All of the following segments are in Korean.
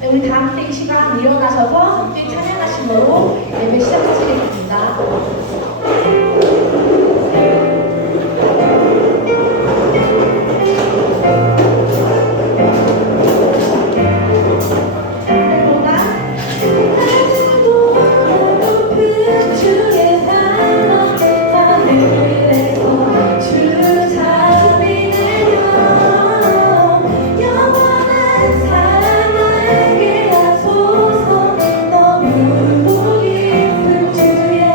네, 우리 다 함께 이 시간 일어나셔서 함께 찬양하심으로 예배 시작하시겠습니다. 너무 깊은 주의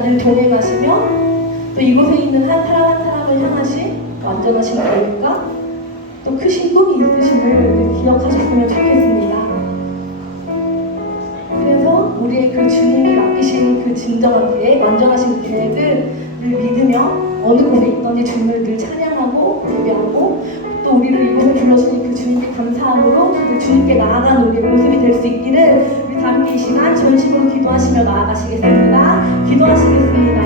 우리가 늘 동행하시며 또 이곳에 있는 한 사람 한 사람을 향하신 완전하신 계획과 또 크신 꿈이 있으심을 늘 기억하셨으면 좋겠습니다. 그래서 우리의 그 주님이 맡기신 그 진정한 계획, 완전하신 계획을 믿으며 어느 곳에 있든지 주님을 늘 찬양하고 예배하고 또 우리를 이곳에 불러주신 그 주님께 감사함으로 늘 주님께 나아가는 우리의 모습이 될 수 있기를 우리 다 함께 이 시간 전심으로 기도하시며 나아가시겠습니다. 기도하시겠습니다.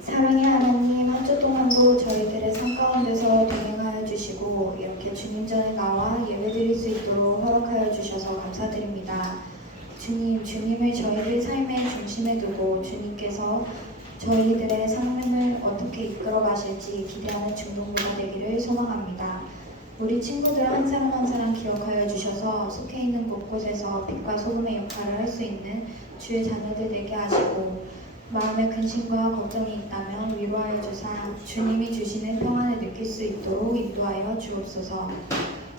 사랑의 하나님, 한 주 동안도 저희들의 삶 가운데서 동행하여 주시고 이렇게 주님 전에 나와 예배드릴 수 있도록 허락하여 주셔서 감사드립니다. 주님, 주님을 저희들 삶의 중심에 두고 주님께서 저희들의 삶을 어떻게 이끌어 가실지 기대하는 중동부가 되기를 소망합니다. 우리 친구들 한 사람 한 사람 기억하여 주셔서 속해 있는 곳곳에서 빛과 소금의 역할을 할 수 있는 주의 자녀들 되게 하시고 마음에 근심과 걱정이 있다면 위로하여 주사 주님이 주시는 평안을 느낄 수 있도록 인도하여 주옵소서.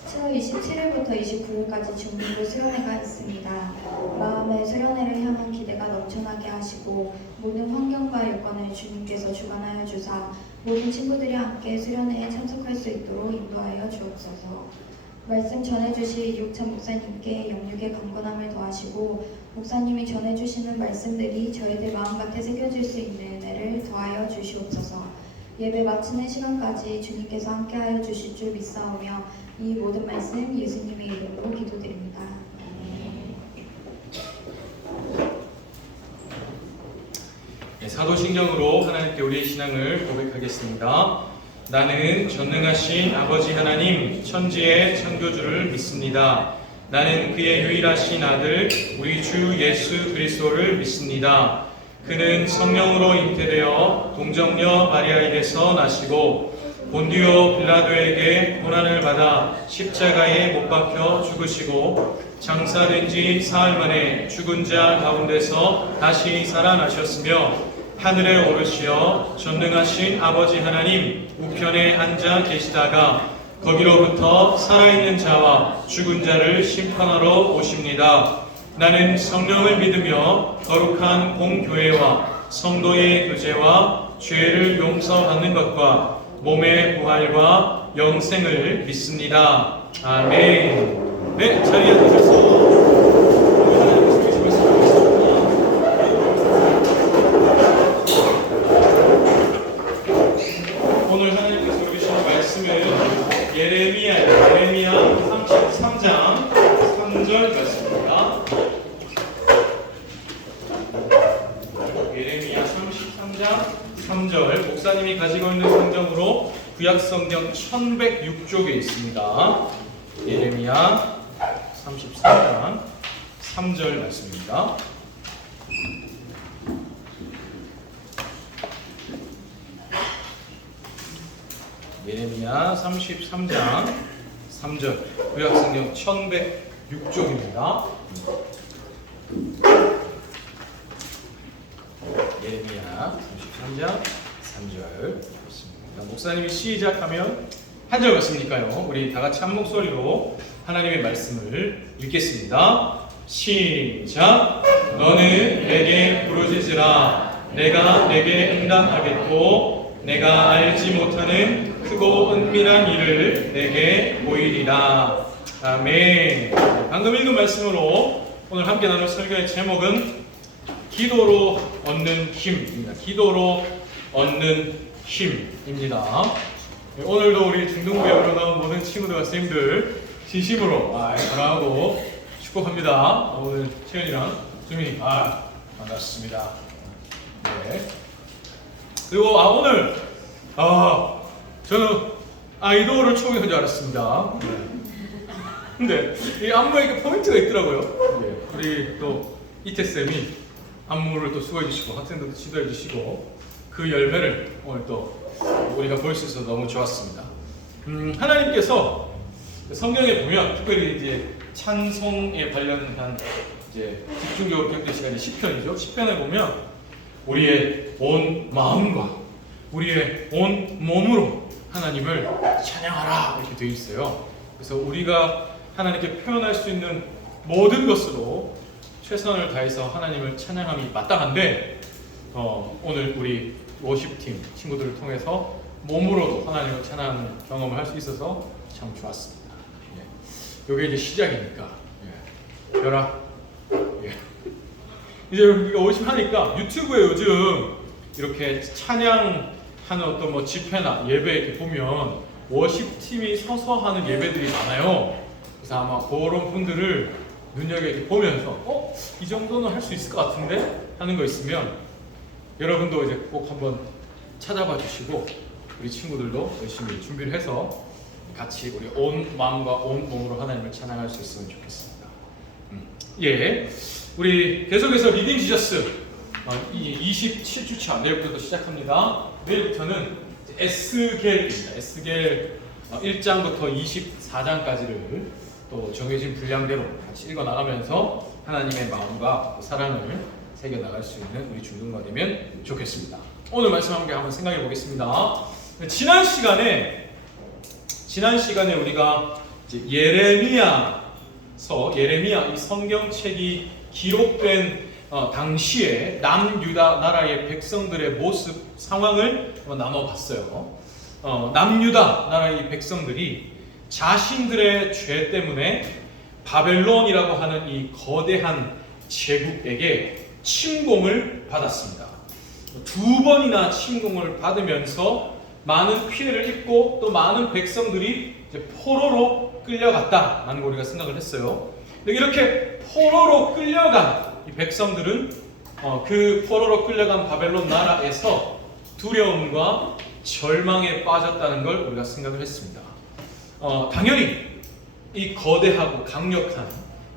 7월 27일부터 29일까지 중등부 수련회가 있습니다. 마음의 수련회를 향한 기대가 넘쳐나게 하시고 모든 환경과 여건을 주님께서 주관하여 주사 모든 친구들이 함께 수련회에 참석할 수 있도록 인도하여 주옵소서. 말씀 전해주실 이육찬 목사님께 영육의 강건함을 더하시고 목사님이 전해주시는 말씀들이 저희들 마음밭에 새겨질 수 있는 은혜를 더하여 주시옵소서. 예배 마치는 시간까지 주님께서 함께하여 주실 줄 믿사오며 이 모든 말씀 예수님의 이름으로 기도드립니다. 네, 사도신경으로 하나님께 우리의 신앙을 고백하겠습니다. 나는 전능하신 아버지 하나님 천지의 창조주를 믿습니다. 나는 그의 유일하신 아들 우리 주 예수 그리스도를 믿습니다. 그는 성령으로 잉태되어 동정녀 마리아에게서 나시고 본디오 빌라도에게 고난을 받아 십자가에 못 박혀 죽으시고 장사된 지 사흘 만에 죽은 자 가운데서 다시 살아나셨으며 하늘에 오르시어 전능하신 아버지 하나님 우편에 앉아 계시다가 거기로부터 살아있는 자와 죽은 자를 심판하러 오십니다. 나는 성령을 믿으며 거룩한 공교회와 성도의 교제와 죄를 용서받는 것과 몸의 부활과 영생을 믿습니다. 아멘. 네, 자리에 앉으셔서 오늘 하나님께서 주시는 말씀은 예레미야 33장 3절 말씀입니다. 예레미야 33장 3절 목사님이 가지고 있는 성경으로 구약성경 1106쪽에 있습니다. 예레미야 33장 3절 말씀입니다. 예레미야 33장 3절 구약성경 1106쪽입니다. 예레미야 33장 3절 맞습니다. 목사님이 시작하면 한 절 맞습니까요? 우리 다 같이 한 목소리로 하나님의 말씀을 읽겠습니다. 시작. 너는 내게 부르짖으라. 내가 내게 응답하겠고 내가 알지 못하는 크고 은밀한 일을 내게 보이리라. 아멘. 방금 읽은 말씀으로 오늘 함께 나눌 설교의 제목은 기도로 얻는 힘입니다. 기도로 얻는 힘입니다. 오늘도 우리 중등부에 올라온 모든 친구들과 선생님들 진심으로 사랑하고 축복합니다. 오늘 채연이랑 수민이 반갑습니다. 네. 그리고 오늘 저는 아이돌을 초빙한 줄 알았습니다. 근데 이 안무에 포인트가 있더라고요. 우리 또 이태 쌤이 안무를 또 수고해 주시고 학생들도 지도해 주시고 그 열매를 오늘 또 우리가 볼 수 있어서 너무 좋았습니다. 하나님께서 성경에 보면 특별히 이제 찬송에 관련한 이제 집중적으로 기억될 시간이 시편이죠. 시편에 보면 우리의 온 마음과 우리의 온 몸으로 하나님을 찬양하라 이렇게 되어 있어요. 그래서 우리가 하나님께 표현할 수 있는 모든 것으로 최선을 다해서 하나님을 찬양함이 마땅한데 오늘 우리 워십팀 친구들을 통해서 몸으로도 하나님을 찬양하는 경험을 할 수 있어서 참 좋았습니다. 이게 이제 시작이니까 열아 이제 우리가 워십 하니까 유튜브에 요즘 이렇게 찬양하는 어떤 뭐 집회나 예배 이렇게 보면 워십팀이 서서 하는 예배들이 많아요. 그래서 아마 그런 분들을 눈여겨 이렇게 보면서 이 정도는 할 수 있을 것 같은데 하는 거 있으면 여러분도 이제 꼭 한번 찾아봐 주시고 우리 친구들도 열심히 준비를 해서 같이 우리 온 마음과 온 몸으로 하나님을 찬양할 수 있으면 좋겠습니다. 예, 우리 계속해서 리딩 지저스 27주차 내일부터 시작합니다. 내일부터는 에스겔입니다. 에스겔 1장부터 24장까지를 또 정해진 분량대로 같이 읽어 나가면서 하나님의 마음과 사랑을 새겨 나갈 수 있는 우리 중등부가 되면 좋겠습니다. 오늘 말씀 함께 한번 생각해 보겠습니다. 지난 시간에 우리가 이제 예레미야 이 성경책이 기록된 당시에 남유다 나라의 백성들의 모습 상황을 한번 나눠봤어요. 남유다 나라의 백성들이 자신들의 죄 때문에 바벨론이라고 하는 이 거대한 제국에게 침공을 받았습니다. 2번이나 침공을 받으면서 많은 피해를 입고 또 많은 백성들이 이제 포로로 끌려갔다라는 걸 우리가 생각을 했어요. 이렇게 포로로 끌려간 이 백성들은 그 포로로 끌려간 바벨론 나라에서 두려움과 절망에 빠졌다는 걸 우리가 생각을 했습니다. 당연히 이 거대하고 강력한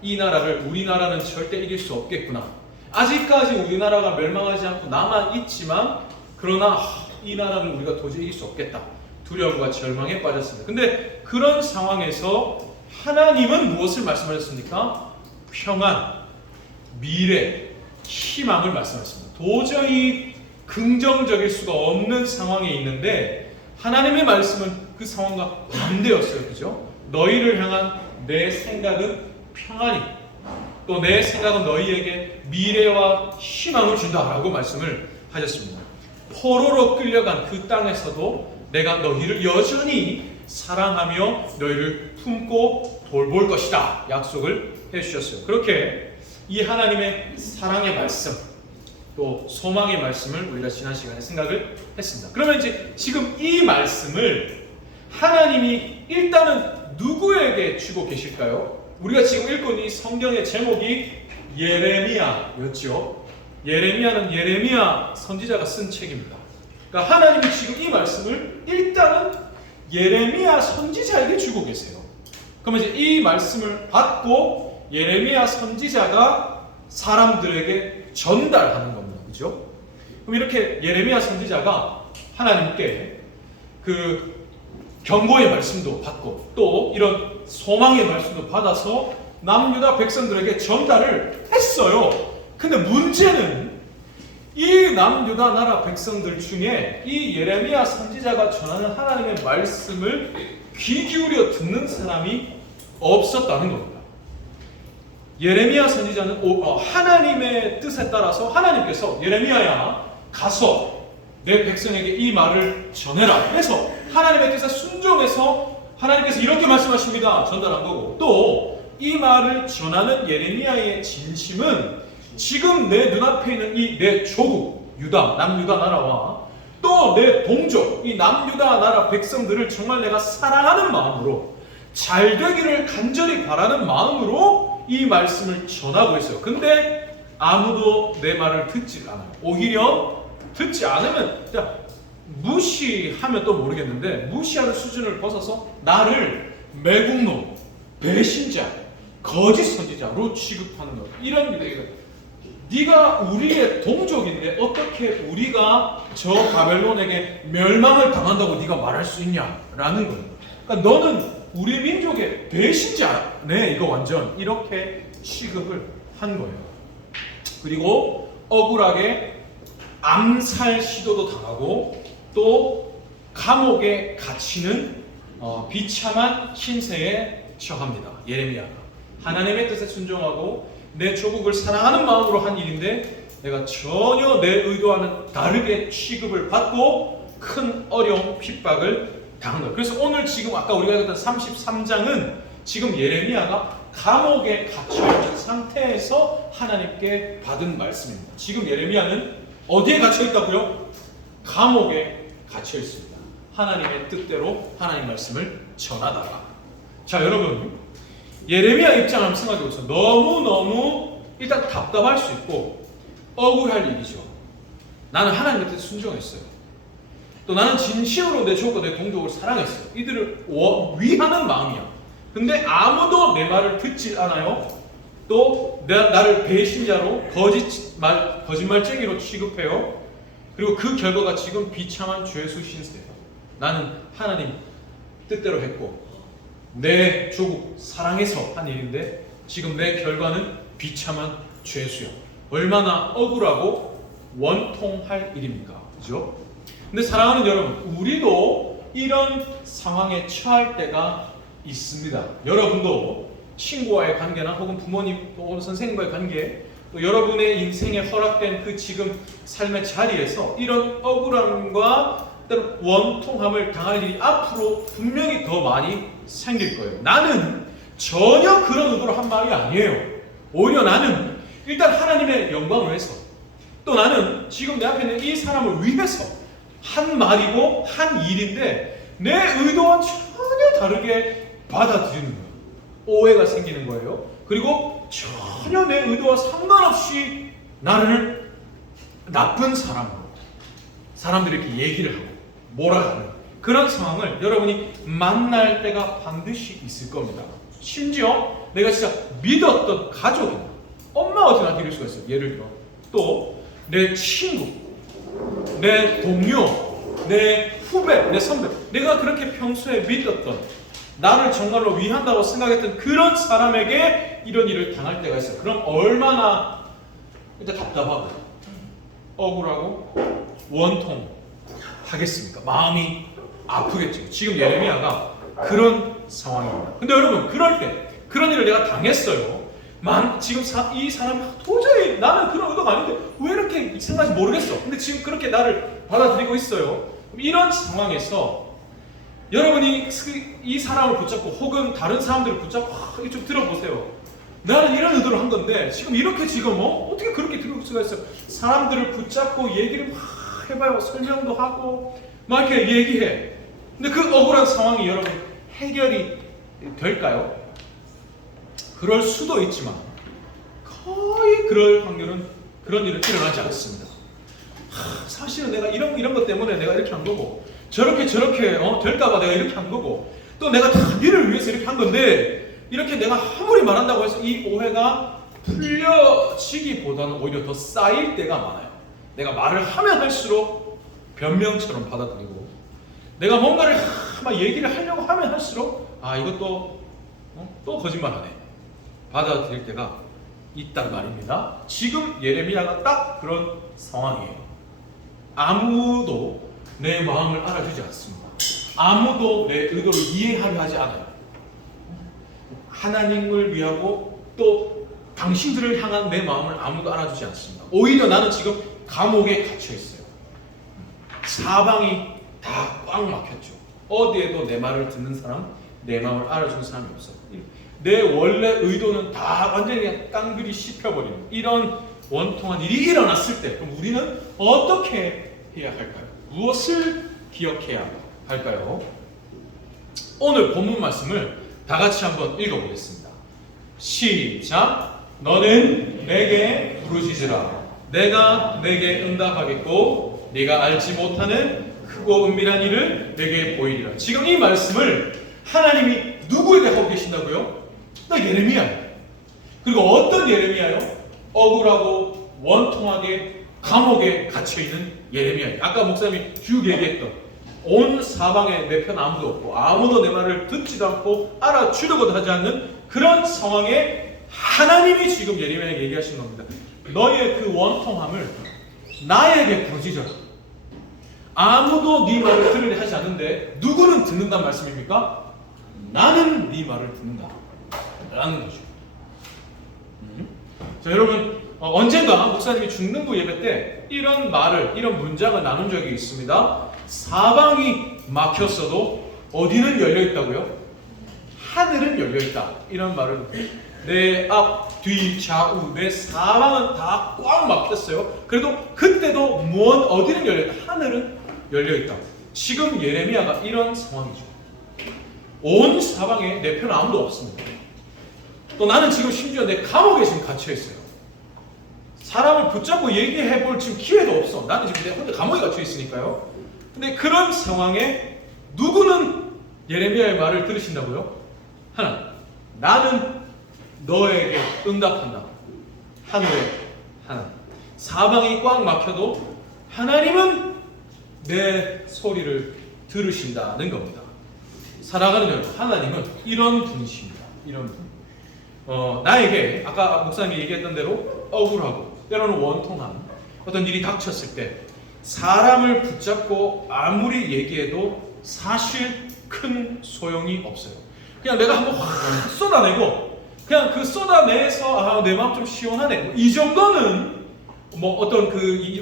이 나라를 우리나라는 절대 이길 수 없겠구나. 아직까지 우리나라가 멸망하지 않고 남아있지만 그러나 이 나라는 우리가 도저히 이길 수 없겠다. 두려움과 절망에 빠졌습니다. 근데 그런 상황에서 하나님은 무엇을 말씀하셨습니까? 평안, 미래, 희망을 말씀하셨습니다. 도저히 긍정적일 수가 없는 상황에 있는데 하나님의 말씀은 그 상황과 반대였어요. 그죠? 너희를 향한 내 생각은 평안이 또 내 생각은 너희에게 미래와 희망을 준다라고 말씀을 하셨습니다. 포로로 끌려간 그 땅에서도 내가 너희를 여전히 사랑하며 너희를 품고 돌볼 것이다 약속을 해주셨어요. 그렇게 이 하나님의 사랑의 말씀 또 소망의 말씀을 우리가 지난 시간에 생각을 했습니다. 그러면 이제 지금 이 말씀을 하나님이 일단은 누구에게 주고 계실까요? 우리가 지금 읽은 이 성경의 제목이 예레미야였죠. 예레미야는 예레미야 선지자가 쓴 책입니다. 그러니까 하나님이 지금 이 말씀을 일단은 예레미야 선지자에게 주고 계세요. 그러면 이제 이 말씀을 받고 예레미야 선지자가 사람들에게 전달하는 겁니다. 그죠? 그럼 이렇게 예레미야 선지자가 하나님께 그 경고의 말씀도 받고 또 이런 소망의 말씀도 받아서 남유다 백성들에게 전달을 했어요. 근데 문제는 이 남유다 나라 백성들 중에 이 예레미야 선지자가 전하는 하나님의 말씀을 귀 기울여 듣는 사람이 없었다는 겁니다. 예레미야 선지자는 하나님의 뜻에 따라서 하나님께서 예레미야야 가서 내 백성에게 이 말을 전해라 해서 하나님의 뜻에 순종해서 하나님께서 이렇게 말씀하십니다 전달한 거고 또 이 말을 전하는 예레미야의 진심은 지금 내 눈앞에 있는 이 내 조국 유다 남유다 나라와 또 내 동족 이 남유다 나라 백성들을 정말 내가 사랑하는 마음으로 잘 되기를 간절히 바라는 마음으로 이 말씀을 전하고 있어요. 근데 아무도 내 말을 듣지 않아요. 오히려 듣지 않으면 그냥 무시하면 또 모르겠는데 무시하는 수준을 벗어서 나를 매국노, 배신자 거짓 선지자로 취급하는 것. 이런 얘기가 네가 우리의 동족인데 어떻게 우리가 저 바벨론에게 멸망을 당한다고 네가 말할 수 있냐라는 거예요. 그러니까 너는 우리 민족의 배신자네. 이거 완전 이렇게 취급을 한 거예요. 그리고 억울하게 암살 시도도 당하고 또 감옥에 갇히는 비참한 신세에 처합니다. 예레미야가 하나님의 뜻에 순종하고 내 조국을 사랑하는 마음으로 한 일인데 내가 전혀 내 의도와는 다르게 취급을 받고 큰 어려움, 핍박을 당한 거예요. 그래서 오늘 지금 아까 우리가 읽었던 33장은 지금 예레미야가 감옥에 갇혀있는 상태에서 하나님께 받은 말씀입니다. 지금 예레미야는 어디에 갇혀있다고요? 감옥에 갇혀있습니다. 하나님의 뜻대로 하나님 말씀을 전하다가. 자, 여러분, 예레미야 입장을 한번 생각해보세요. 너무너무 일단 답답할 수 있고 억울할 일이죠. 나는 하나님의 뜻에 순종했어요. 또 나는 진심으로 내 조국과 내 동족을 사랑했어요. 이들을 위하는 마음이야. 근데 아무도 내 말을 듣질 않아요. 또 나를 배신자로 거짓말쟁이로 취급해요. 그리고 그 결과가 지금 비참한 죄수 신세예요. 나는 하나님 뜻대로 했고 내 조국 사랑해서 한 일인데 지금 내 결과는 비참한 죄수요. 얼마나 억울하고 원통할 일입니까? 그죠? 근데 사랑하는 여러분, 우리도 이런 상황에 처할 때가 있습니다. 여러분도 친구와의 관계나 혹은 부모님 혹은 선생님과의 관계, 또 여러분의 인생에 허락된 그 지금 삶의 자리에서 이런 억울함과 원통함을 당할 일이 앞으로 분명히 더 많이 생길 거예요. 나는 전혀 그런 의도로 한 말이 아니에요. 오히려 나는 일단 하나님의 영광을 위해서, 또 나는 지금 내 앞에 있는 이 사람을 위해서 한 말이고 한 일인데 내 의도와 전혀 다르게 받아들이는 거예요. 오해가 생기는 거예요. 그리고 전혀 내 의도와 상관없이 나를 나쁜 사람으로 사람들이 이렇게 얘기를 하고 몰아가는 그런 상황을 여러분이 만날 때가 반드시 있을 겁니다. 심지어 내가 진짜 믿었던 가족이나 엄마가 어떻게 나한테 이럴 수가 있어요. 예를 들어 또 내 친구, 내 동료, 내 후배, 내 선배, 내가 그렇게 평소에 믿었던, 나를 정말로 위한다고 생각했던 그런 사람에게 이런 일을 당할 때가 있어요. 그럼 얼마나 일단 답답하고 억울하고 원통하겠습니까? 마음이 아프겠죠. 지금 예레미야가 그런 상황입니다. 근데 여러분, 그럴 때 그런 일을 내가 당했어요. 지금 이 사람이 도저히 나는 그런 의도가 아닌데 왜 이렇게 생각하지 모르겠어. 근데 지금 그렇게 나를 받아들이고 있어요. 이런 상황에서 여러분이 이 사람을 붙잡고 혹은 다른 사람들을 붙잡고 이거 좀 들어보세요. 나는 이런 의도로 한 건데 지금 이렇게 지금 어떻게 그렇게 들을 수가 있어요. 사람들을 붙잡고 얘기를 막 해봐요. 설명도 하고 막 이렇게 얘기해. 근데 그 억울한 상황이 여러분 해결이 될까요? 그럴 수도 있지만 거의 그럴 확률은 그런 일은 일어나지 않습니다. 사실은 내가 이런 것 때문에 내가 이렇게 한 거고 저렇게 될까봐 내가 이렇게 한 거고 또 내가 다 니를 위해서 이렇게 한 건데 이렇게 내가 아무리 말한다고 해서 이 오해가 풀려지기보다는 오히려 더 쌓일 때가 많아요. 내가 말을 하면 할수록 변명처럼 받아들이고 내가 뭔가를 막 얘기를 하려고 하면 할수록 이것도 또 거짓말하네 받아들일 때가 있단 말입니다. 지금 예레미야가 딱 그런 상황이에요. 아무도 내 마음을 알아주지 않습니다. 아무도 내 의도를 이해하려 하지 않아요. 하나님을 위하고 또 당신들을 향한 내 마음을 아무도 알아주지 않습니다. 오히려 나는 지금 감옥에 갇혀 있어요. 사방이 다 꽉 막혔죠. 어디에도 내 말을 듣는 사람, 내 마음을 알아주는 사람이 없어요. 내 원래 의도는 다 완전히 그냥 깡그리 씹혀버리는 이런 원통한 일이 일어났을 때 그럼 우리는 어떻게 해야 할까요? 무엇을 기억해야 할까요? 오늘 본문 말씀을 다 같이 한번 읽어보겠습니다. 시작! 너는 내게 부르짖으라. 내가 내게 응답하겠고 네가 알지 못하는 크고 은밀한 일을 내게 보이리라. 지금 이 말씀을 하나님이 누구에게 하고 계신다고요? 나 예레미야. 그리고 어떤 예레미야요? 억울하고 원통하게 감옥에 갇혀있는 예레미야. 아까 목사님이 쭉 얘기했던 온 사방에 내 편 아무도 없고 아무도 내 말을 듣지도 않고 알아주려고도 하지 않는 그런 상황에 하나님이 지금 예레미야에게 얘기하신 겁니다. 너의 그 원통함을 나에게 부르짖어라. 아무도 네 말을 들으려 하지 않는데 누구는 듣는단 말씀입니까? 나는 네 말을 듣는다 라는 거죠. 자, 여러분 언젠가 목사님이 중등부 예배 때 이런 문장을 나눈 적이 있습니다. 사방이 막혔어도 어디는 열려있다고요? 하늘은 열려있다. 이런 말을 내 앞, 뒤, 좌우, 내 사방은 다 꽉 막혔어요. 그래도 그때도 어디는 열려있다? 하늘은 열려있다. 지금 예레미야가 이런 상황이죠. 온 사방에 내 편 아무도 없습니다. 또 나는 지금 심지어 내 감옥에 지금 갇혀있어요. 사람을 붙잡고 얘기해볼 지금 기회도 없어. 나는 지금 내 혼자 감옥에 갇혀있으니까요. 근데 그런 상황에 누구는 예레미야의 말을 들으신다고요? 하나, 나는 너에게 응답한다. 하늘의 하나님. 사방이 꽉 막혀도 하나님은 내 소리를 들으신다는 겁니다. 사랑하는 여러분, 하나님은 이런 분이십니다. 이런 분. 나에게 아까 목사님이 얘기했던 대로 억울하고 때로는 원통한 어떤 일이 닥쳤을 때 사람을 붙잡고 아무리 얘기해도 사실 큰 소용이 없어요. 그냥 내가 한번 확 쏟아내고 그냥 그 쏟아내서 내 마음 좀 시원하네. 이 정도는 뭐 어떤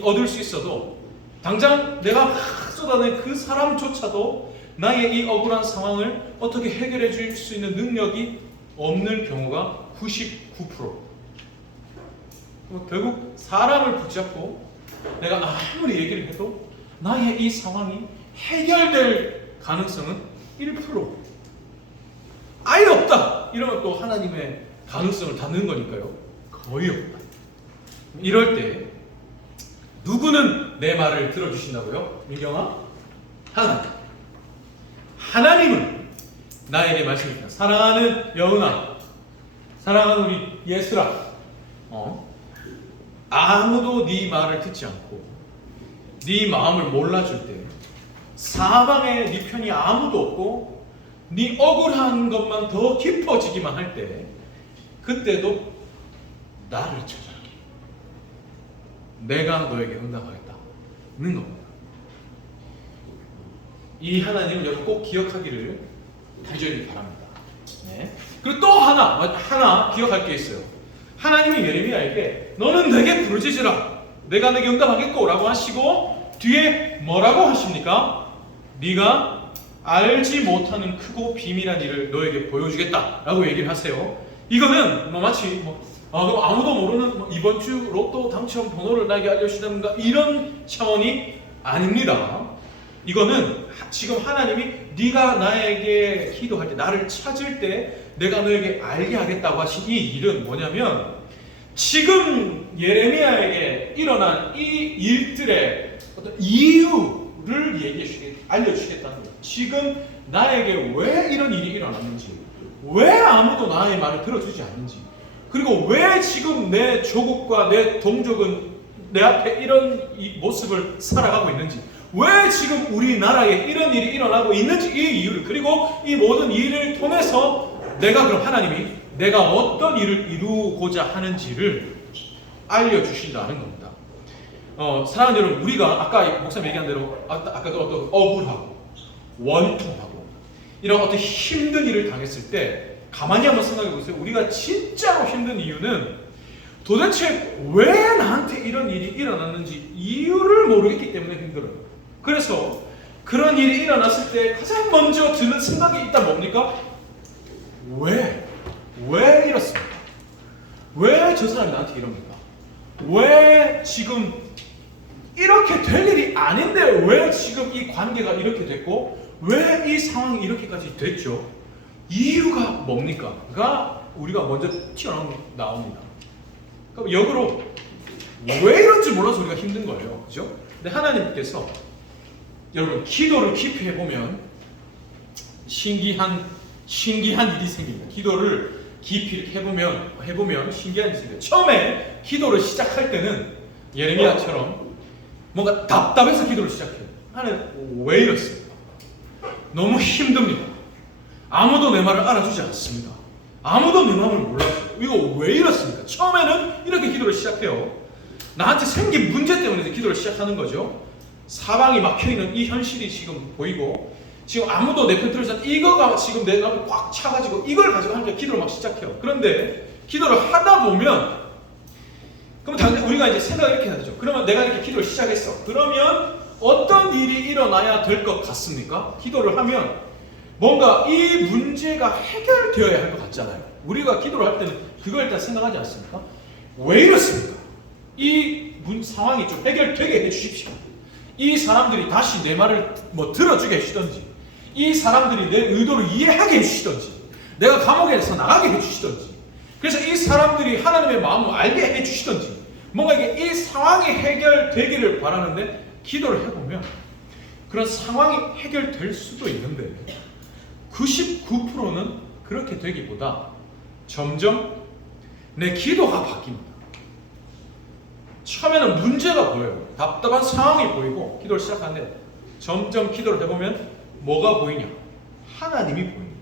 얻을 수 있어도 당장 내가 확 쏟아낸 그 사람조차도 나의 이 억울한 상황을 어떻게 해결해 줄 수 있는 능력이 없는 경우가 99%. 결국 사람을 붙잡고 내가 아무리 얘기를 해도 나의 이 상황이 해결될 가능성은 1%. 아예 없다. 이러면 또 하나님의 가능성을 닫는 거니까요. 거의 없다. 이럴 때 누구는 내 말을 들어주신다고요? 민경아? 하나님. 하나님은 나에게 말씀합니다. 사랑하는 여은아, 사랑하는 우리 예슬아, 아무도 네 말을 듣지 않고 네 마음을 몰라줄 때, 사방에 네 편이 아무도 없고 네 억울한 것만 더 깊어지기만 할 때, 그때도 나를 찾아라. 내가 너에게 응답하겠다는 겁니다. 이 하나님은 여러분 꼭 기억하기를 간절히 바랍니다. 네. 그리고 또 하나 기억할 게 있어요. 하나님이 예레미야에게 너는 내게 부르짖으라, 내가 내게 응답하겠고 라고 하시고 뒤에 뭐라고 하십니까? 네가 알지 못하는 크고 비밀한 일을 너에게 보여주겠다 라고 얘기를 하세요. 이거는 마치 그럼 아무도 모르는 이번 주 로또 당첨 번호를 나에게 알려주시던가 이런 차원이 아닙니다. 이거는 지금 하나님이 네가 나에게 기도할 때, 나를 찾을 때 내가 너에게 알게 하겠다고 하신 이 일은 뭐냐면, 지금 예레미야에게 일어난 이 일들의 어떤 이유를 알려주시겠다는 거예요. 지금 나에게 왜 이런 일이 일어났는지, 왜 아무도 나의 말을 들어주지 않는지, 그리고 왜 지금 내 조국과 내 동족은 내 앞에 이런 이 모습을 살아가고 있는지, 왜 지금 우리나라에 이런 일이 일어나고 있는지, 이 이유를, 그리고 이 모든 일을 통해서 그럼 하나님이 내가 어떤 일을 이루고자 하는지를 알려주신다는 겁니다. 사랑하는 여러분, 우리가 아까 목사님 얘기한 대로 아까도 어떤 억울하고 원통하고 이런 어떤 힘든 일을 당했을 때 가만히 한번 생각해 보세요. 우리가 진짜로 힘든 이유는 도대체 왜 나한테 이런 일이 일어났는지 이유를 모르겠기 때문에 힘들어요. 그래서 그런 일이 일어났을 때 가장 먼저 드는 생각이 일단 뭡니까? 왜 이렇습니까? 왜 저 사람이 나한테 이럽니까? 왜 지금 이렇게 될 일이 아닌데 왜 지금 이 관계가 이렇게 됐고 왜 이 상황이 이렇게까지 됐죠? 이유가 뭡니까? 가 우리가 먼저 튀어나옵니다. 그럼 역으로 왜 이런지 몰라서 우리가 힘든 거예요. 그죠? 근데 하나님께서 여러분 기도를 깊이 해보면 신기한 일이 생깁니다. 기도를 깊이 이렇게 해보면 신기한 일이 있어요. 처음에 기도를 시작할 때는 예레미야처럼 뭔가 답답해서 기도를 시작해요. 하나님 왜 이렇습니까? 너무 힘듭니다. 아무도 내 말을 알아주지 않습니다. 아무도 내 마음을 몰라줘요. 이거 왜 이렇습니까? 처음에는 이렇게 기도를 시작해요. 나한테 생긴 문제 때문에 기도를 시작하는 거죠. 사방이 막혀있는 이 현실이 지금 보이고 지금 아무도 내 편 들어주지 않는 이거가 지금 내 마음을 꽉 차가지고 이걸 가지고 하니까 기도를 막 시작해요. 그런데 기도를 하다 보면 그럼 당장 우리가 이제 생각을 이렇게 해야 되죠. 그러면 내가 이렇게 기도를 시작했어. 그러면 어떤 일이 일어나야 될 것 같습니까? 기도를 하면 뭔가 이 문제가 해결되어야 할 것 같잖아요. 우리가 기도를 할 때는 그걸 일단 생각하지 않습니까? 왜 이렇습니까? 이 상황이 좀 해결되게 해주십시오. 이 사람들이 다시 내 말을 들어주게 해주시던지, 이 사람들이 내 의도를 이해하게 해주시던지, 내가 감옥에서 나가게 해주시던지, 그래서 이 사람들이 하나님의 마음을 알게 해주시던지, 뭔가 이게 이 상황이 해결되기를 바라는데 기도를 해보면 그런 상황이 해결될 수도 있는데 99%는 그렇게 되기보다 점점 내 기도가 바뀝니다. 처음에는 문제가 보여요. 답답한 상황이 보이고 기도를 시작하는데 점점 기도를 해보면 뭐가 보이냐? 하나님이 보입니다.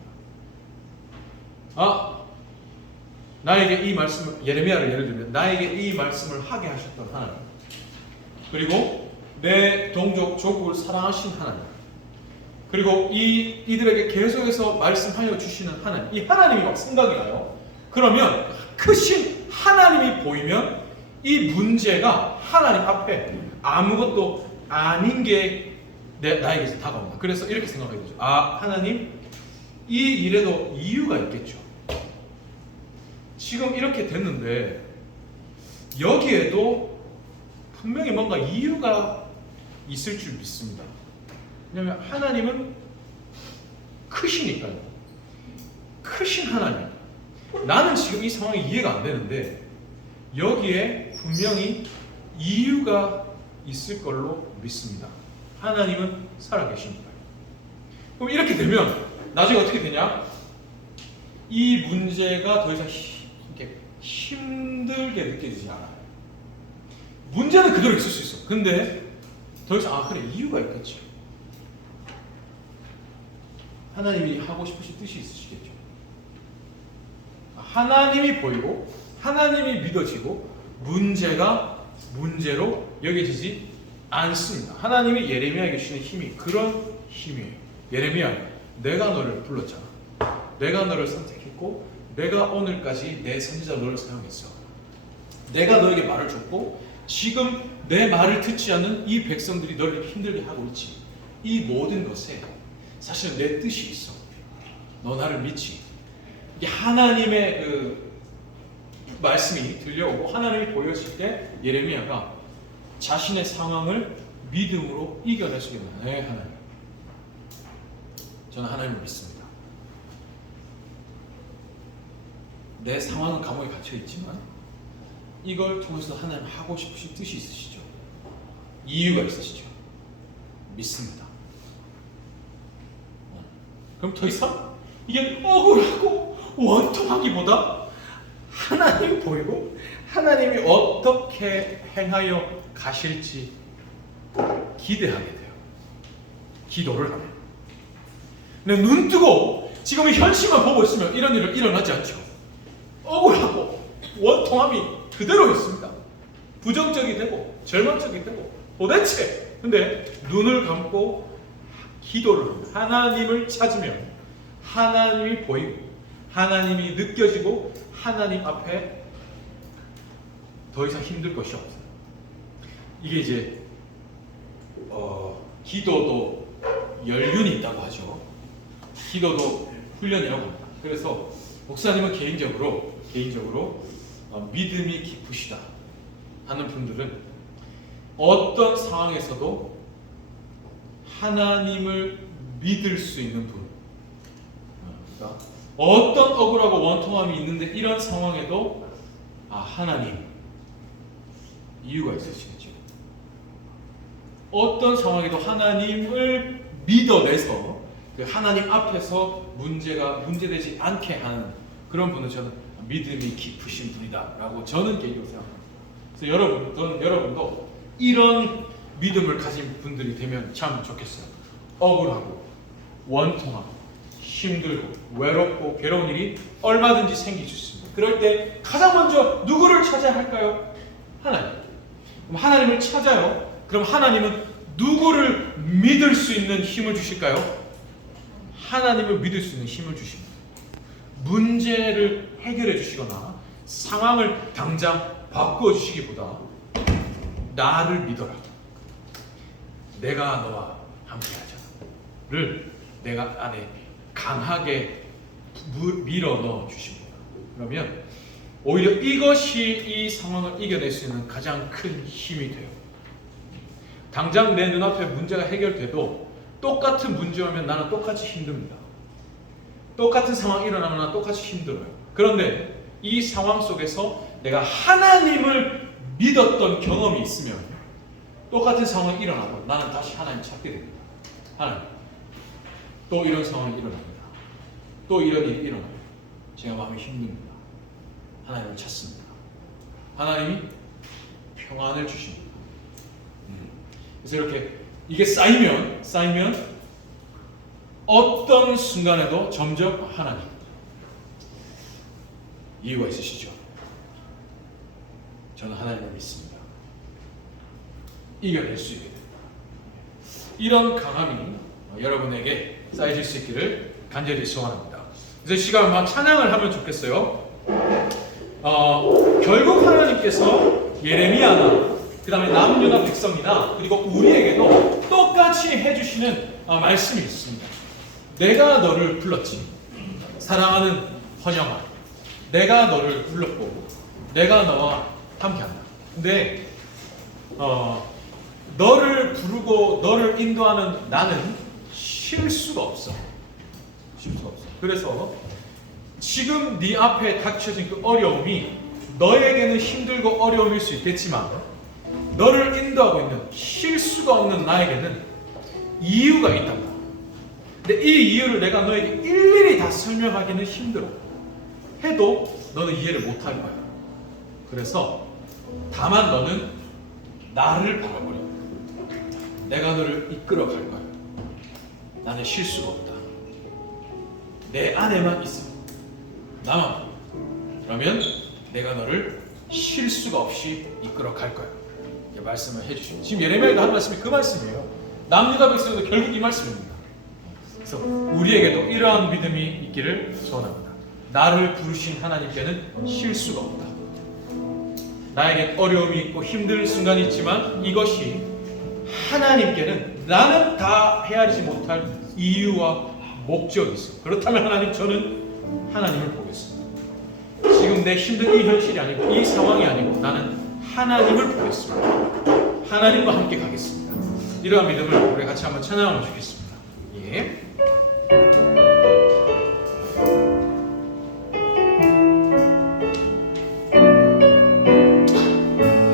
나에게 이 말씀을, 예레미야를 예를 들면 나에게 이 말씀을 하게 하셨던 하나님, 그리고 내 동족 조국을 사랑하신 하나님, 그리고 이들에게 계속해서 말씀하여 주시는 하나님, 이 하나님이 막 생각이 나요. 그러면 크신 하나님이 보이면 이 문제가 하나님 앞에 아무것도 아닌 게 나에게서 다가옵니다. 그래서 이렇게 생각하게 되죠. 하나님, 이 일에도 이유가 있겠죠. 지금 이렇게 됐는데 여기에도 분명히 뭔가 이유가 있을 줄 믿습니다. 왜냐하면 하나님은 크시니까요. 크신 하나님. 나는 지금 이 상황이 이해가 안 되는데 여기에 분명히 이유가 있을 걸로 믿습니다. 하나님은 살아계시니까요. 그럼 이렇게 되면 나중에 어떻게 되냐? 이 문제가 더 이상 이렇게 힘들게 느껴지지 않아요. 문제는 그대로 있을 수 있어. 근데 더 이상 그래, 이유가 있겠죠. 하나님이 하고 싶으신 뜻이 있으시겠죠. 하나님이 보이고 하나님이 믿어지고 문제가 문제로 여겨지지 않습니다. 하나님이 예레미야에게 주시는 힘이 그런 힘이에요. 예레미야, 내가 너를 불렀잖아. 내가 너를 선택했고 내가 오늘까지 내 선지자 너를 사용했어. 내가 너에게 말을 줬고 지금 내 말을 듣지 않는 이 백성들이 너를 힘들게 하고 있지. 이 모든 것에 사실 내 뜻이 있어. 너 나를 믿지? 이게 하나님의 그 말씀이 들려오고 하나님이 보여질 때 예레미야가 자신의 상황을 믿음으로 이겨낼 수 있는, 네, 하나님, 저는 하나님을 믿습니다. 내 상황은 감옥에 갇혀 있지만 이걸 통해서 하나님 하고 싶으신 뜻이 있으시죠. 이유가 있으시죠. 믿습니다. 그럼 더 이상 이게 억울하고 원통하기보다 하나님이 보이고 하나님이 어떻게 행하여 가실지 기대하게 돼요. 기도를 하면. 근데 눈 뜨고 지금 이 현실만 보고 있으면 이런 일은 일어나지 않죠. 억울하고 원통함이 그대로 있습니다. 부정적이 되고 절망적이 되고 도대체. 근데 눈을 감고 기도를 합니다. 하나님을 찾으면 하나님이 보이고 하나님이 느껴지고 하나님 앞에 더 이상 힘들 것이 없어요. 이게 이제 기도도 연륜이 있다고 하죠. 기도도 훈련이라고 합니다. 그래서 목사님은 개인적으로 믿음이 깊으시다 하는 분들은 어떤 상황에서도 하나님을 믿을 수 있는 분, 그러니까 어떤 억울하고 원통함이 있는데 이런 상황에도 하나님, 이유가 있으시겠죠. 어떤 상황에도 하나님을 믿어내서 그 하나님 앞에서 문제되지 않게 하는 그런 분은 저는 믿음이 깊으신 분이다라고 저는 개인적으로 생각합니다. 그래서 저는 여러분도 이런 믿음을 가진 분들이 되면 참 좋겠어요. 억울하고 원통하고 힘들고 외롭고 괴로운 일이 얼마든지 생길 수 있습니다. 그럴 때 가장 먼저 누구를 찾아야 할까요? 하나님. 그럼 하나님을 찾아요. 그럼 하나님은 누구를 믿을 수 있는 힘을 주실까요? 하나님을 믿을 수 있는 힘을 주십니다. 문제를 해결해 주시거나 상황을 당장 바꾸어 주시기보다 나를 믿어라. 내가 너와 함께하자를 내가 안에 강하게 밀어 넣어 주십니다. 그러면 오히려 이것이 이 상황을 이겨낼 수 있는 가장 큰 힘이 돼요. 당장 내 눈앞에 문제가 해결돼도 똑같은 문제 오면 나는 똑같이 힘듭니다. 똑같은 상황이 일어나면 나는 똑같이 힘들어요. 그런데 이 상황 속에서 내가 하나님을 믿었던 경험이 있으면 똑같은 상황이 일어나도 나는 다시 하나님 찾게 됩니다. 하나님, 또 이런 상황이 일어납니다. 또 이런 일이 일어나요. 제가 마음이 힘듭니다. 하나님을 찾습니다. 하나님이 평안을 주십니다. 그래서 이렇게 이게 쌓이면 어떤 순간에도 점점 하나님 이유가 있으시죠? 저는 하나님을 믿습니다. 이겨낼 수 있게 됩니다. 이런 강함이 여러분에게 쌓여질 수 있기를 간절히 소원합니다. 이제 시간 막 찬양을 하면 좋겠어요. 결국 하나님께서 예레미야나 그 다음에 남유다 백성이나 그리고 우리에게도 똑같이 해주시는 말씀이 있습니다. 내가 너를 불렀지. 사랑하는 헌영아, 내가 너를 불렀고 내가 너와 함께한다. 근데 너를 부르고 너를 인도하는 나는 쉴 수가 없어. 그래서 지금 네 앞에 닥쳐진 그 어려움이 너에게는 힘들고 어려움일 수 있겠지만 너를 인도하고 있는 쉴 수가 없는 나에게는 이유가 있단다. 근데 이 이유를 내가 너에게 일일이 다 설명하기는 힘들어. 해도 너는 이해를 못할 거야. 그래서 다만 너는 나를 바라보려. 내가 너를 이끌어 갈 거야. 나는 쉴 수가 없다. 내 안에만 있어. 나만. 그러면 내가 너를 쉴 수가 없이 이끌어 갈 거야. 이렇게 말씀을 해주십니다. 지금 예레미야에도 한 말씀이 그 말씀이에요. 남유다 백성도 결국 이 말씀입니다. 그래서 우리에게도 이러한 믿음이 있기를 소원합니다. 나를 부르신 하나님께는 쉴 수가 없다. 나에겐 어려움이 있고 힘들 순간이 있지만 이것이 하나님께는 나는 다 헤아리지 못할 이유와 목적이 있어. 그렇다면 하나님, 저는 하나님을 보겠습니다. 지금 내 힘든 이 현실이 아니고 이 상황이 아니고 나는 하나님을 보겠습니다. 하나님과 함께 가겠습니다. 이러한 믿음을 우리 같이 한번 찬양하면 좋겠습니다. 예.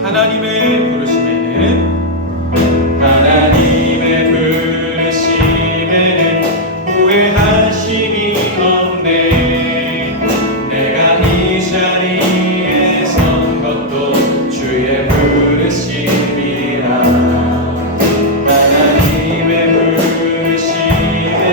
하나님의 부르심에는 후회하심이 없네. 내가 이 자리에 선 것도 주의 부르심이라. 하나님의 부르심에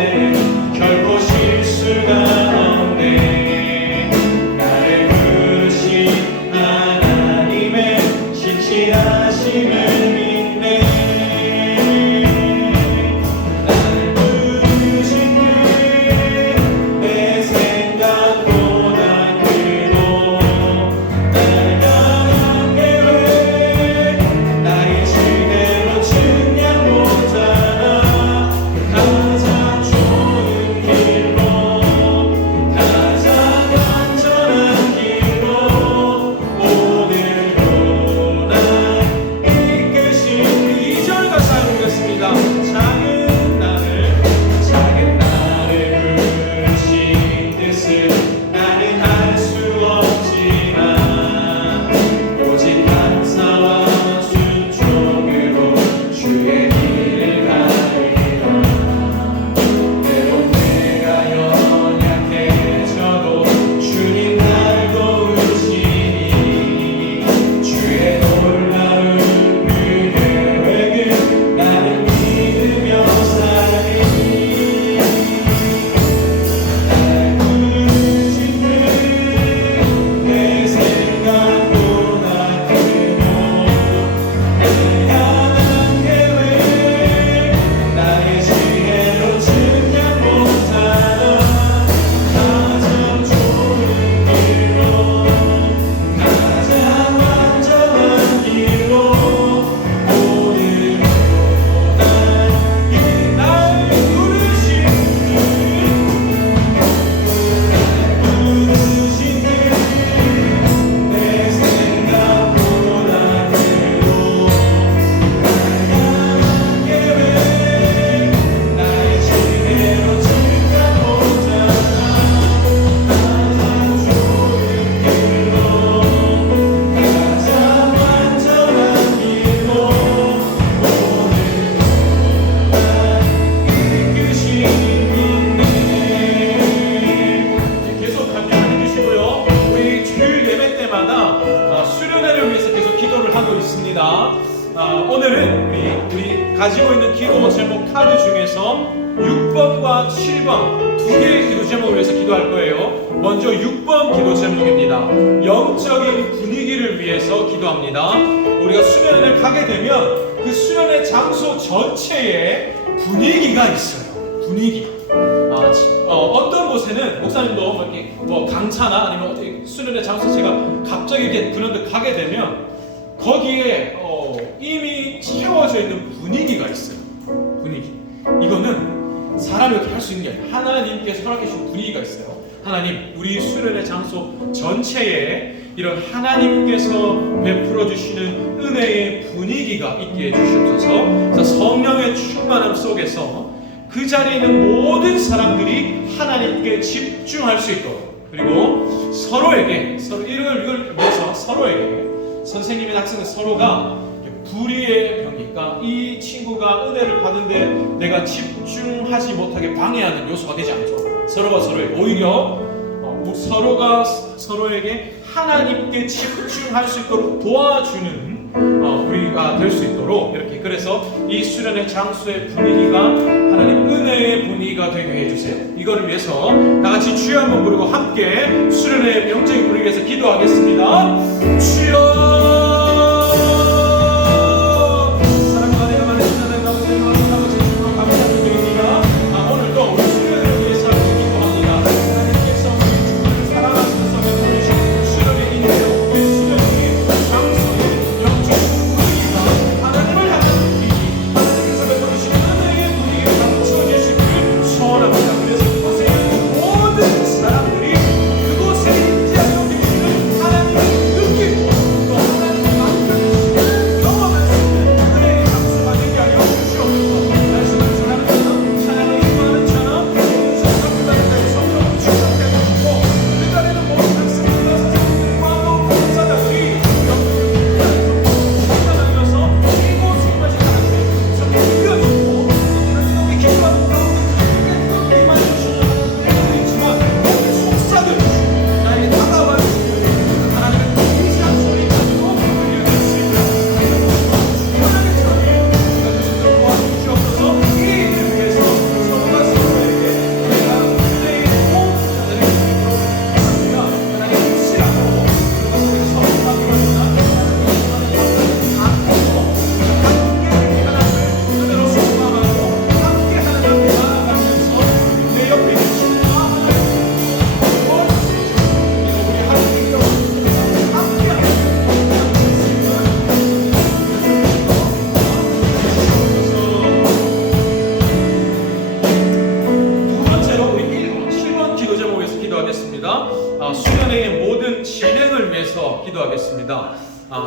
오늘은 우리 가지고 있는 기도 제목 카드 중에서 6번과 7번 두 개의 기도 제목을 위해서 기도할 거예요. 먼저 6번 기도 제목입니다. 영적인 분위기를 위해서 기도합니다. 우리가 수련회를 가게 되면 그 수련회 장소 전체에 분위기가 있어요. 분위기. 어떤 곳에는 목사님도 이렇게 강사나 아니면 어떻게 수련회 장소 제가 갑자기 이렇게 그런 데 가게 되면 거기에 이미 채워져 있는 분위기가 있어요. 분위기. 이거는 사람이 어떻게 할 수 있는 게 아니에요. 하나님께서 허락해 주신 분위기가 있어요. 하나님, 우리 수련회 장소 전체에 이런 하나님께서 베풀어 주시는 은혜의 분위기가 있게 해주시옵소서. 그래서 성령의 충만함 속에서 그 자리에 있는 모든 사람들이 하나님께 집중할 수 있도록, 그리고 서로에게 이걸 위해서 서로에게 선생님이나 학생은 서로가 불의의 병이, 그러니까 이 친구가 은혜를 받는데 내가 집중하지 못하게 방해하는 요소가 되지 않죠. 서로가 서로에게 오히려 서로가 서로에게 하나님께 집중할 수 있도록 도와주는 우리가 될 수 있도록 이렇게, 그래서 이 수련의 장소의 분위기가 하나님 은혜의 분위기가 되게 해주세요. 이거를 위해서 다 같이 주여 한번 부르고 함께 수련의 영적인 분위기에서 기도하겠습니다. 주여 수련회의 모든 진행을 위해서 기도하겠습니다.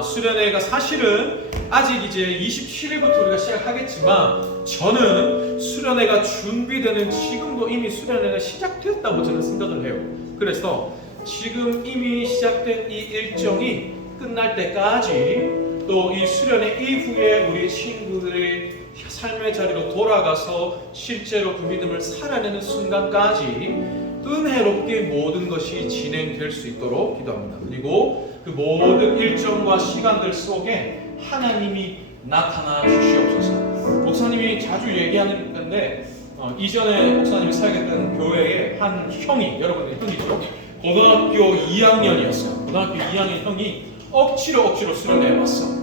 수련회가 사실은 아직 이제 27일부터 우리가 시작하겠지만 저는 수련회가 준비되는 지금도 이미 수련회가 시작됐다고 저는 생각을 해요. 그래서 지금 이미 시작된 이 일정이 끝날 때까지, 또 이 수련회 이후에 우리 친구들의 삶의 자리로 돌아가서 실제로 그 믿음을 살아내는 순간까지 은혜롭게 모든 것이 진행될 수 있도록 기도합니다. 그리고 그 모든 일정과 시간들 속에 하나님이 나타나 주시옵소서. 목사님이 자주 얘기하는 건데 이전에 목사님이 사역했던 교회의 한 형이, 여러분들 형이죠, 고등학교 2학년이었어요. 고등학교 2학년 형이 억지로 수련회에 왔어.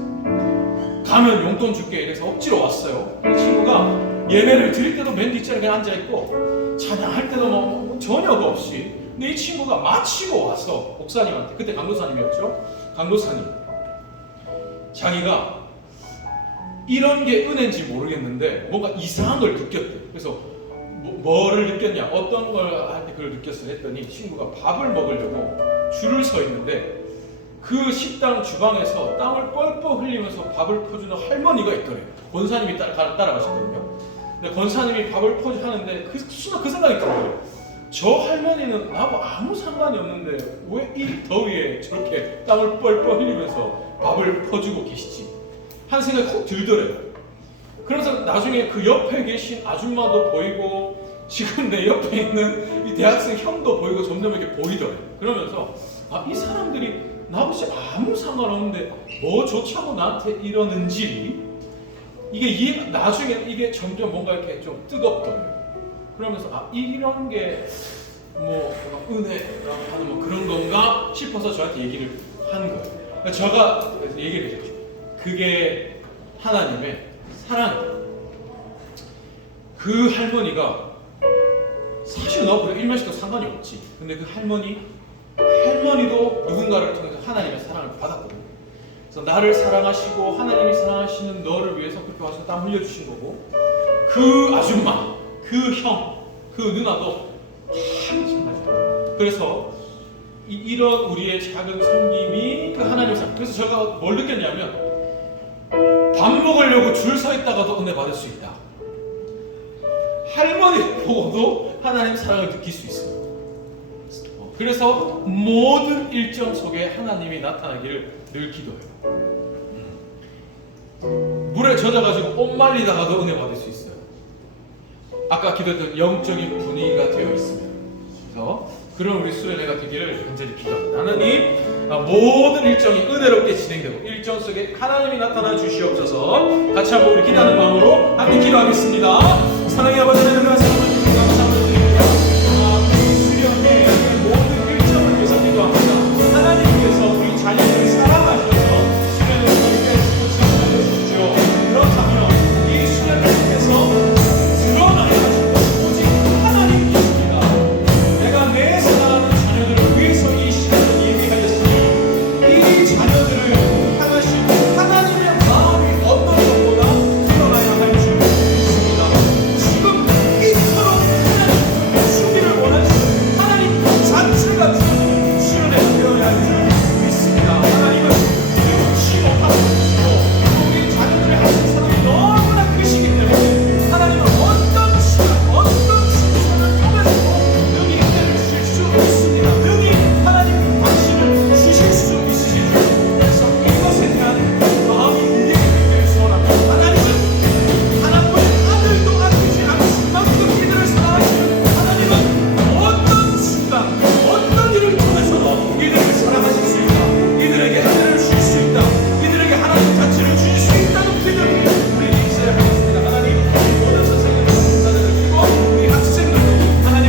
가면 용돈 줄게 이래서 억지로 왔어요. 그 친구가 예배를 드릴 때도 맨 뒷자리에 그냥 앉아있고 찬양할 때도 뭐 전혀가 없이, 근데 이 친구가 마치고 와서 목사님한테, 그때 강도사님이었죠, 강도사님, 자기가 이런 게 은혜인지 모르겠는데 뭔가 이상한 걸 느꼈대. 그래서 뭐를 느꼈냐, 어떤 걸 할 때 그걸 느꼈어 했더니 친구가 밥을 먹으려고 줄을 서 있는데 그 식당 주방에서 땀을 뻘뻘 흘리면서 밥을 퍼주는 할머니가 있더래요. 권사님이 따라가시거든요. 근데 권사님이 밥을 퍼주는데 그 생각이 들어요. 저 할머니는 나하고 아무 상관이 없는데 왜 이 더위에 저렇게 땀을 뻘뻘 흘리면서 밥을 퍼주고 계시지 하는 생각이 콕 들더래요. 그래서 나중에 그 옆에 계신 아줌마도 보이고 지금 내 옆에 있는 이 대학생 형도 보이고 점점 이렇게 보이더래요. 그러면서 이 사람들이 나하고 진짜 아무 상관없는데 뭐 좋자고 나한테 이러는지 이게 나중에 이게 점점 뭔가 이렇게 좀 뜨겁거든요. 그러면서 이런 게 뭐 은혜라고 하는 뭐 그런 건가 싶어서 저한테 얘기를 한 거예요. 그러니까 제가 그래서 얘기를 해줬죠. 그게 하나님의 사랑. 그 할머니가 사실 나하고 일면식도 상관이 없지. 근데 그 할머니도 누군가를 통해서 하나님의 사랑을 받았거든요. 그래서 나를 사랑하시고 하나님이 사랑하시는 너를 위해서 그렇게 와서 땀 흘려주신 거고, 그 아줌마, 그 형, 그 누나도 다 마찬가지예요. 그래서 이런 우리의 작은 섬김이 그 하나님의 사랑. 그래서 제가 뭘 느꼈냐면, 밥 먹으려고 줄 서 있다가도 은혜 받을 수 있다. 할머니를 보고도 하나님의 사랑을 느낄 수 있어요. 그래서 모든 일정 속에 하나님이 나타나기를 늘 기도해요. 물에 젖어가지고 옷 말리다가도 은혜 받을 수 있어요. 아까 기도했던 영적인 분위기가 되어 있습니다. 그래서 그런 우리 수련회가 되기를 간절히 기도합니다. 하나님, 모든 일정이 은혜롭게 진행되고 일정 속에 하나님이 나타나 주시옵소서. 같이 한번 우리 기도하는 마음으로 함께 기도하겠습니다. 사랑의 아버지 하나님, 감사합니다. 수련회의 모든 일정을 위해서 기도합니다. 하나님께서 우리 자녀들을 사랑하셔서 수련회를 이렇게 하시고 주십시오. 그렇다면 이 수련을 통해서 드러나야 하실 것 오직 하나님께십니다. 내가 내 사랑하는 자녀들을 위해서 이 시간을 예비하였으니 이 자녀들을 향하신 하나님의 마음이 어떤 것보다 드러나야 할 줄 믿습니다. 지금 이처럼 하나님께 수비를 원하시는 하나님 자체가 수련에 되어야 할 줄 믿습니다. 하나님은 눈치로 하시고 우리 자녀들의 하신 사랑이 너무나 크시기 때문에 하나님은 어떤 시간, 어떤 시간을 통해서도 능히 은혜를 주실 수 있습니다. 능히 하나님 당신을 주실 수 있으실 줄. 그래서 이것에 대한 마음이 우리에게 되기를 소원합니다. 하나님은 하나님의 아들도 아끼지 않으실 만큼 이들을 사랑하시는 하나님은 어떤 순간, 어떤 일을 통해서도 이들을 사랑하실 수 있다. 이들에게 은혜를 주실 수 있다. 이들에게 하나님 자체를 주실 수 있다는 믿음이 우리에게 있어야 하겠습니다. 하나님, 모든 선생님을 감사드리고 그리고 우리 학생들도 하나님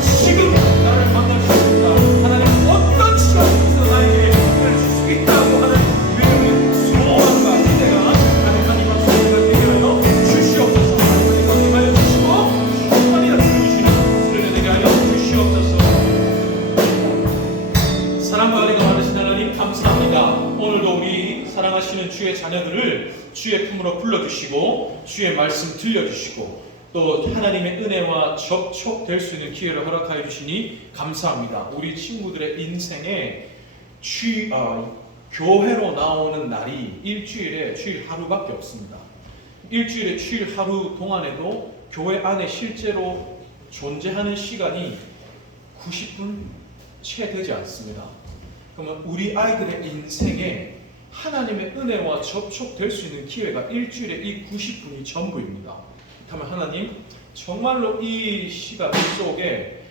지금 나를 만나주십니다. 하나님 어떤 시간 속에서 나에게 은혜를 줄 수 있다고 하는 믿음의 소원과 기대가 하나님 앞에 되게 하여 주시옵소서. 하나님 임하여 주시고 충만히 들어주시는 수련회 되게 하여 주시옵소서. 사랑과 은혜가 많으신 하나님 감사합니다. 오늘도 우리 사랑하시는 주의 자녀들을 주의 품으로 불러주시고 주의 말씀 들려주시고 또 하나님의 은혜와 접촉될 수 있는 기회를 허락하여 주시니 감사합니다. 우리 친구들의 인생에 교회로 나오는 날이 일주일에 주일 하루밖에 없습니다. 일주일에 주일 하루 동안에도 교회 안에 실제로 존재하는 시간이 90분 채 되지 않습니다. 그러면 우리 아이들의 인생에 하나님의 은혜와 접촉될 수 있는 기회가 일주일에 이 90분이 전부입니다. 그렇다면 하나님, 정말로 이 시간 속에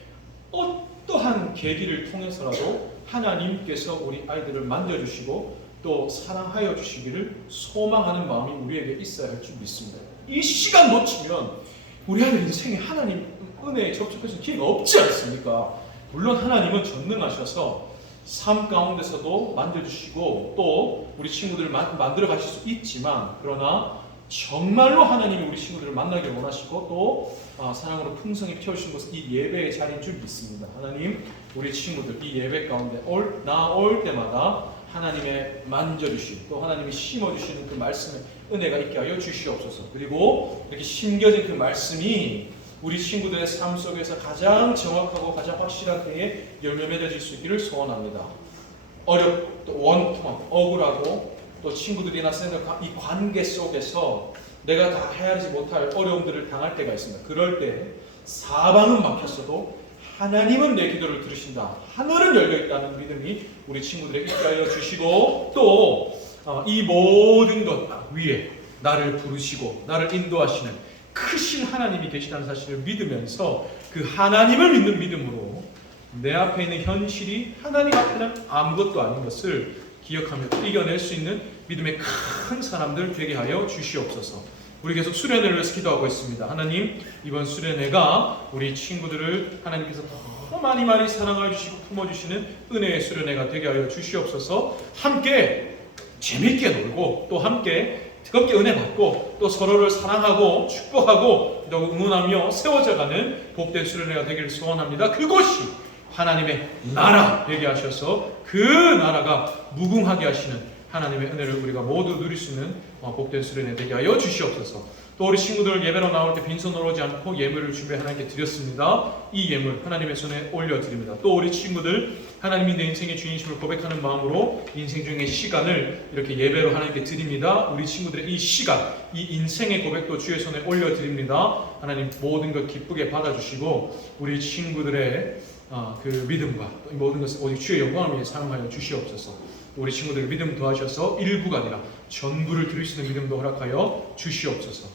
어떠한 계기를 통해서라도 하나님께서 우리 아이들을 만져주시고 또 사랑하여 주시기를 소망하는 마음이 우리에게 있어야 할 줄 믿습니다. 이 시간 놓치면 우리 아이들 인생에 하나님 은혜에 접촉해서 기회가 없지 않습니까? 물론 하나님은 전능하셔서 삶 가운데서도 만져주시고 또 우리 친구들을 만들어 가실 수 있지만, 그러나 정말로 하나님이 우리 친구들을 만나길 원하시고 또 사랑으로 풍성히 채우신 것은 이 예배의 자리인 줄 믿습니다. 하나님, 우리 친구들 이 예배 가운데 나올 때마다 하나님의 만져주심 또 하나님이 심어주시는 그 말씀의 은혜가 있게 하여 주시옵소서. 그리고 이렇게 심겨진 그 말씀이 우리 친구들의 삶 속에서 가장 정확하고 가장 확실한 때에 열매 맺어질 수 있기를 소원합니다. 원통하고 억울하고 또 친구들이나 쌤들 이 관계 속에서 내가 다 헤아리지 못할 어려움들을 당할 때가 있습니다. 그럴 때 사방은 막혔어도 하나님은 내 기도를 들으신다. 하늘은 열려있다는 믿음이 우리 친구들에게 있게 하여 주시고 또 이 모든 것 위에 나를 부르시고 나를 인도하시는 크신 하나님이 계시다는 사실을 믿으면서 그 하나님을 믿는 믿음으로 내 앞에 있는 현실이 하나님 앞에는 아무것도 아닌 것을 기억하며 이겨낼 수 있는 믿음의 큰 사람들 되게 하여 주시옵소서. 우리 계속 수련회를 위해서 기도하고 있습니다. 하나님, 이번 수련회가 우리 친구들을 하나님께서 더 많이 사랑하여 주시고 품어주시는 은혜의 수련회가 되게 하여 주시옵소서. 함께 재밌게 놀고 또 함께 뜨겁게 은혜 받고 또 서로를 사랑하고 축복하고 또 응원하며 세워져가는 복된 수련회가 되기를 소원합니다. 그곳이 하나님의 나라 되게 하셔서 그 나라가 무궁하게 하시는 하나님의 은혜를 우리가 모두 누릴 수 있는 복된 수련회 되게 하여 주시옵소서. 또 우리 친구들 예배로 나올 때 빈손으로 오지 않고 예물을 준비해 하나님께 드렸습니다. 이 예물 하나님의 손에 올려드립니다. 또 우리 친구들 하나님이 내 인생의 주인심을 고백하는 마음으로 인생 중의 시간을 이렇게 예배로 하나님께 드립니다. 우리 친구들의 이 시간, 이 인생의 고백도 주의 손에 올려드립니다. 하나님 모든 것 기쁘게 받아주시고 우리 친구들의 그 믿음과 또 모든 것을 오직 주의 영광을 위해 사용하여 주시옵소서. 우리 친구들 믿음 더하셔서 일부가 아니라 전부를 드릴 수 있는 믿음도 허락하여 주시옵소서.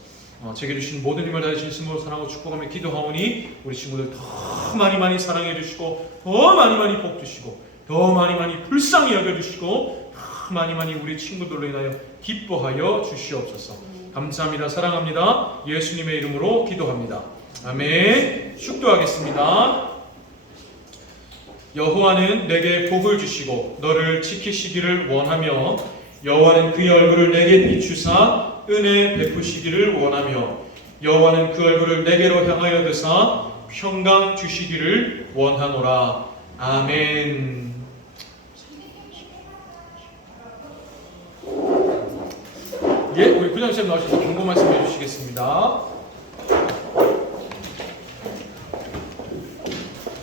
제게 주신 모든 힘을 다해 진심으로 사랑하고 축복하며 기도하오니 우리 친구들 더 많이 사랑해 주시고 더 많이 복 주시고 더 많이 불쌍히 여겨 주시고 더 많이 우리 친구들로 인하여 기뻐하여 주시옵소서. 감사합니다. 사랑합니다. 예수님의 이름으로 기도합니다. 아멘. 축도하겠습니다. 여호와는 내게 복을 주시고 너를 지키시기를 원하며 여호와는 그의 얼굴을 내게 비추사 은혜 베푸시기를 원하며 여호와는 그 얼굴을 내게로 향하여 드사 평강 주시기를 원하노라. 아멘. 예, 우리 부장님 나오셔서 경고 말씀해 주시겠습니다.